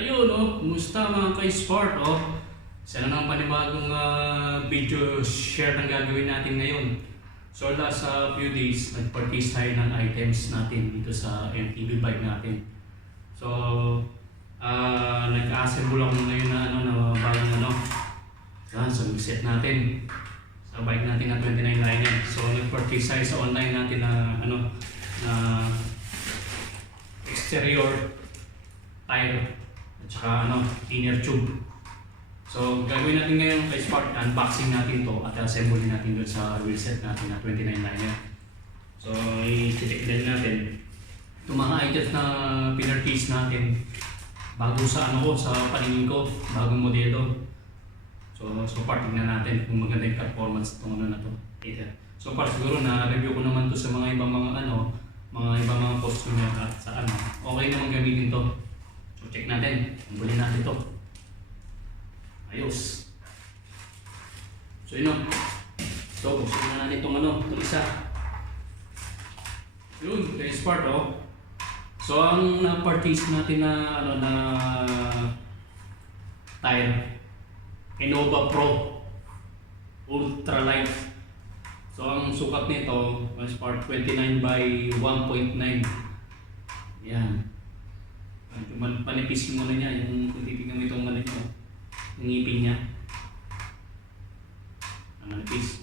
Ayun, kumusta mga ka-sport, Isa na naman panibagong video share ang gagawin natin ngayon. So last few days, nag-purchase tayo ng items natin dito sa MTB bike natin. So, nag-assemble ako ngayon na bagong yan, sa set natin. Sa bike natin na 29 liner. So, nag-purchase tayo sa online natin na exterior tire at saka inner tube. So gagawin natin ngayon kay Spark, unboxing natin to at assemble natin doon sa wheelset natin na 29 liner. So i-check din natin itong mga items na pinurchase natin bago sa sa paningin ko, bagong modelo. So far tingnan natin kung maganda yung performance itong na to. So far siguro na-review ko naman to sa mga ibang mga ibang customer at sa okay naman gamitin to. So check natin, bulin natin to. Ayos. So so buksan na natin itong itong isa. Yun, this part So ang na-purchase natin na tire, Innova Pro Ultralight. So ang sukat nito, this part 29 by 1.9. Yan. Panipis mo na niya, yung titignan mo itong yung ngipin niya. Manipis.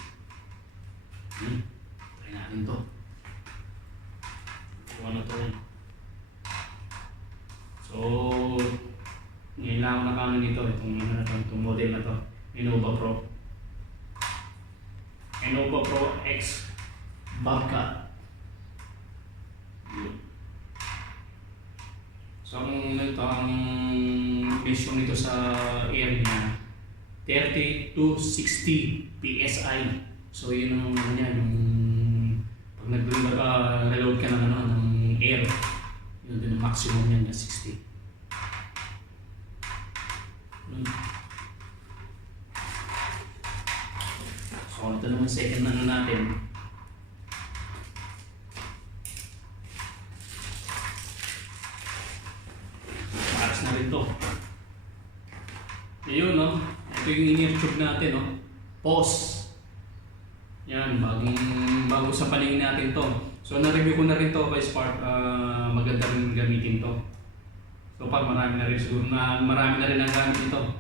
Try natin to. Kung to rin. So, ngayon lang ako nakaano nito, itong model na to. Innova Pro. Innova Pro X Bobcat. So ang vision nito sa air niya 30 to 60 PSI. So yun ang niya, yung pag nag-reload ka ng air, yun din ang maximum niya 60. So ito naman second natin. Na rin to. Ayun, ito yung inner tube natin, Pause. Yan, bago sa paningin natin to. So na-review ko na rin to kay Spark, maganda rin gamitin to. So pag marami na rin siguro marami na rin ang gamit nito.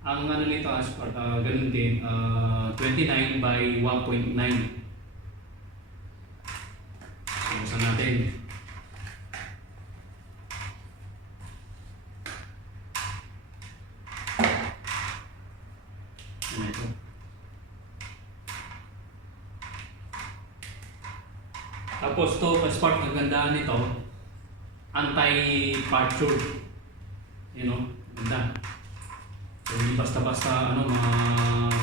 Ang nito Spark, ganun din, 29 by 1.9. So buksan natin. Ito. Tapos to, Spark, ang ganda nito, anti-puncture. Ganda. So, hindi basta-basta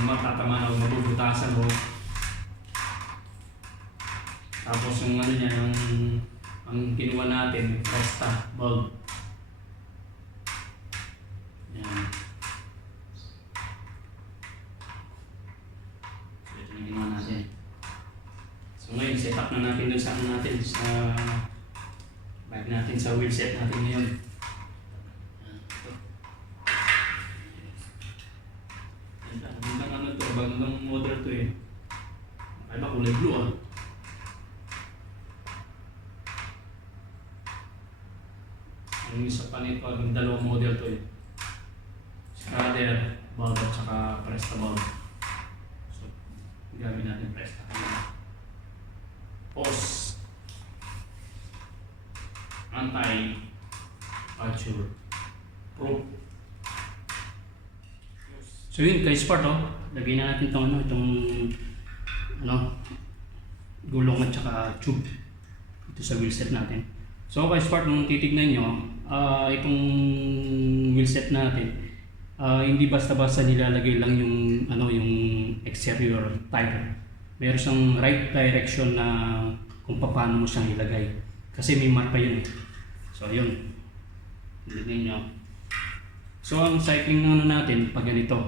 matatama o mabubutasan Tapos yung niya, ang kinuha natin, Presta bulb. Yan. So ngayon, set up na natin dun sa bike natin, sa wheel set natin ngayon. Bagong model to Ay ba, kulay blue Ang isa pa nito, yung dalawang model to Scatter bulb at saka Presta bulb. So, gamit natin Presta. Pause. Anti-puncture proof. So yun, kay Spark, lagyan na natin itong gulong at saka tube ito sa wheelset natin. So kay Spark, nung titignan nyo, itong wheelset natin, hindi basta-basta nilalagay lang yung exterior tire. Meron siyang right direction na kung paano mo siyang ilagay. Kasi may marka yun So yun. Tignan nyo. So ang cycling natin, pag ganito.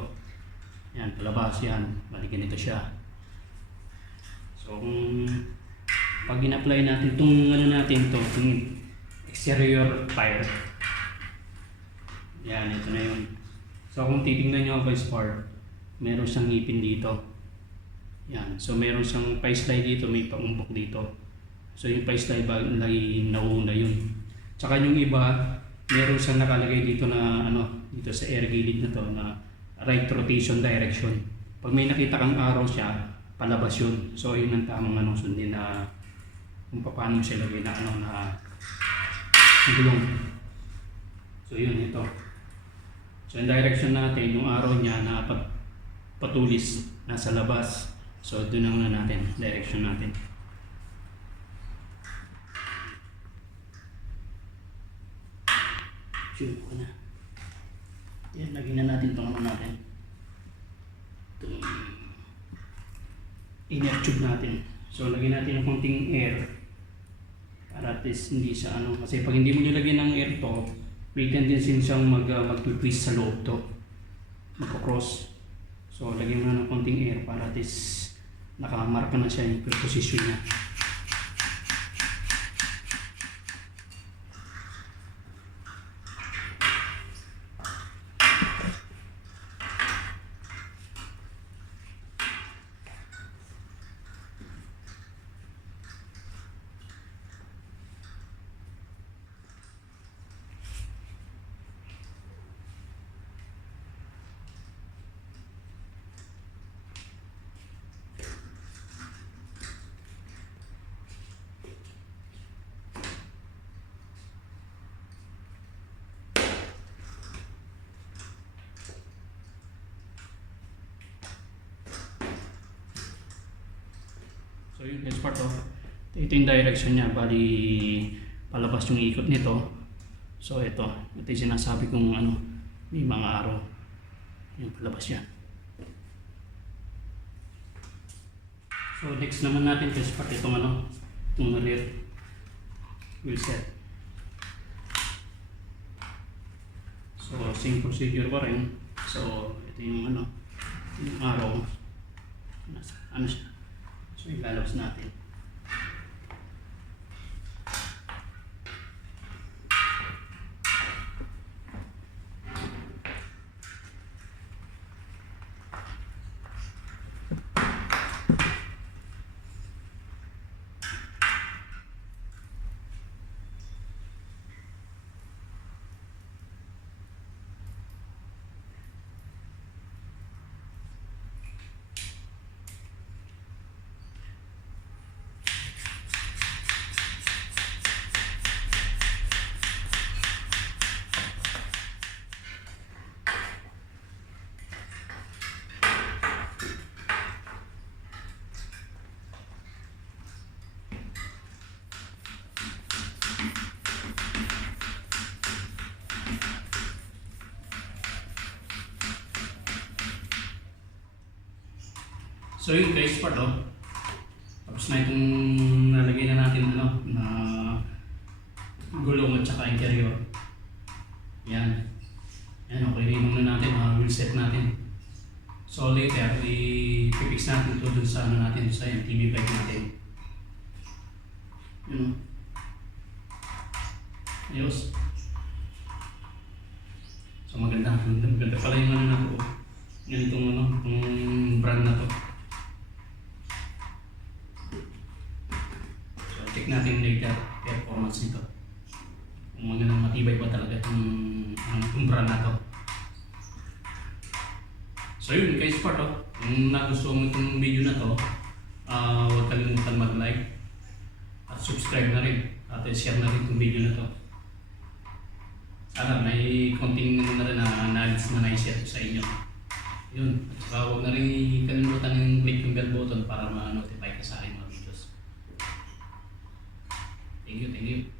Yan, palabas yan. Bali ganito siya. So pag in-apply natin itong itong exterior tire. Yan, ito na yun. So kung titingnan nyo kay Spark, meron siyang ngipin dito. Yan. So meron siyang pa-slide dito, may paumbok dito. So yung pa-slide lagi nauna yun. Tsaka yung iba, meron siyang nakalagay dito na dito sa air gilid na to na right rotation direction. Pag may nakita kang arrow siya, palabas yun. So yun ang tamang sundin na kung paano siya lagay na na gulong. So yun ito. So yung direction natin, yung arrow niya na patulis nasa labas. So doon ang natin, direction natin. Sure ko na. Yan, lagyan na natin itong natin. Itong inner tube natin. So lagyan natin ng konting air para at least hindi siya kasi pag hindi mo nilagyan ng air to, may tendency siyang mag-twist sa loob to, magkakross. So lagyan mo na ng konting air para at least nakamarka na siya yung position niya. So yun, next part ito yung direction niya, bali palabas yung ikot nito. So ito yung sinasabi kong may mga arrow yung palabas yan. So next naman natin next part itong itong rear wheel set. So same procedure pa rin. So ito yung yung arrow siya. So ilalabas natin. So yun guys, part tapos na itong nalagay na natin na gulong at saka interior. Yan. Yan, okay na yung natin, wheel set natin. So later, i-fix natin ito dun sa natin, sa MTB bike natin. Yun. Ayos. So maganda pala yung na to. Yan itong itong brand na to. Check natin later performance nito. Kung magandang matibay ba talaga itong brand na to. So yun guys, part kung nagustuhan mo itong video na to, huwag kalimutan mag-like at subscribe na rin at share na rin itong video na to. Sana may konting na rin na knowledge na na-share ko sa inyo. Yun, at saka huwag na rin kalimutan yung click yung bell button para ma-notify ka sa akin mga videos. Thank you.